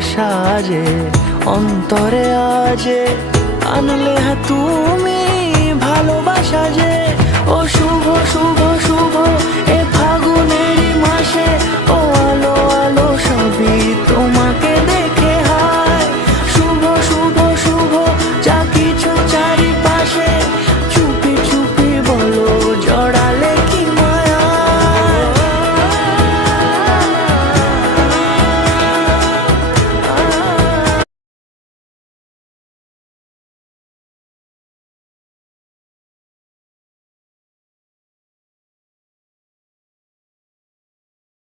সাজে অন্তরে আজে আনলে হ্যাঁ তুমি ভালোবাসা যে। ও শুভ শুভ শুভ এ ফাগুনেরই মাসে, ও আলো আলো